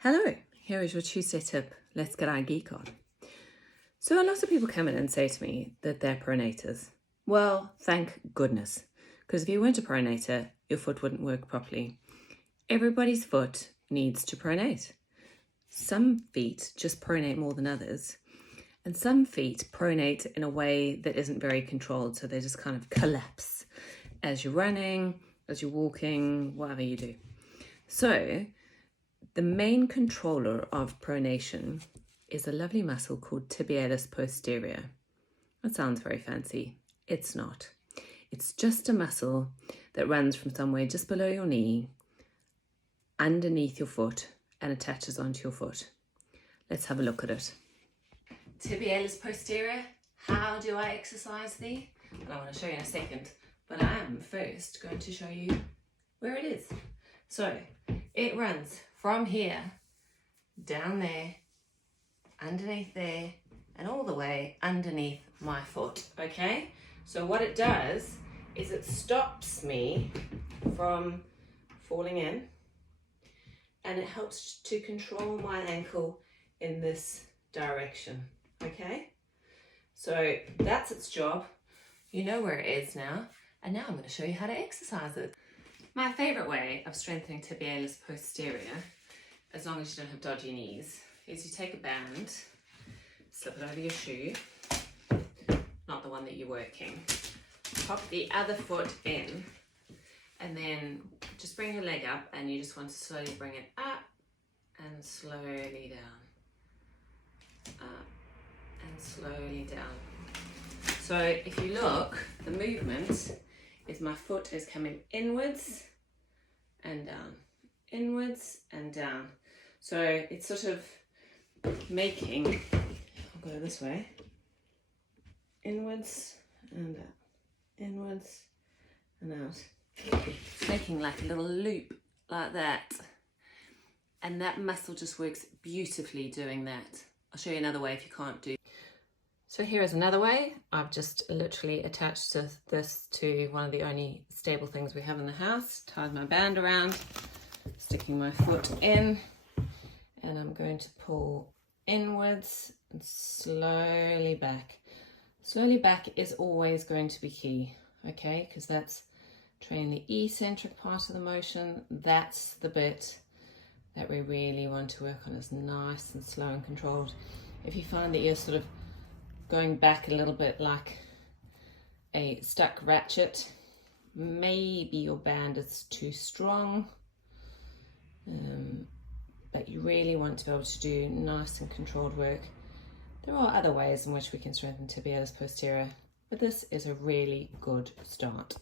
Hello, here is your Tuesday tip. Let's get our geek on. So a lot of people come in and say to me that they're pronators. Well, thank goodness, because if you weren't a pronator, your foot wouldn't work properly. Everybody's foot needs to pronate. Some feet just pronate more than others, and some feet pronate in a way that isn't very controlled, so they just kind of collapse as you're running, as you're walking, whatever you do. So the main controller of pronation is a lovely muscle called tibialis posterior. That sounds very fancy. It's not. It's just a muscle that runs from somewhere just below your knee, underneath your foot, and attaches onto your foot. Let's have a look at it. Tibialis posterior, how do I exercise thee? And I want to show you in a second, but I am first going to show you where it is. So it runs from here, down there, underneath there, and all the way underneath my foot, okay? So what it does is it stops me from falling in, and it helps to control my ankle in this direction, okay? So that's its job. You know where it is now, and now I'm going to show you how to exercise it. My favourite way of strengthening tibialis posterior, as long as you don't have dodgy knees, is you take a band, slip it over your shoe, not the one that you're working, pop the other foot in, and then just bring your leg up, and you just want to slowly bring it up and slowly down, up and slowly down. So if you look, the movement is my foot is coming inwards and down, inwards and down. So it's sort of making, I'll go this way, inwards and out, inwards and out. Making like a little loop like that. And that muscle just works beautifully doing that. I'll show you another way if you can't do. So here is another way. I've just literally attached this to one of the only stable things we have in the house, tied my band around, sticking my foot in, and I'm going to pull inwards and slowly back. Slowly back is always going to be key, okay? Because that's training the eccentric part of the motion. That's the bit that we really want to work on. It's nice and slow and controlled. If you find that you're sort of going back a little bit like a stuck ratchet, maybe your band is too strong, but you really want to be able to do nice and controlled work. There are other ways in which we can strengthen tibialis posterior, but this is a really good start.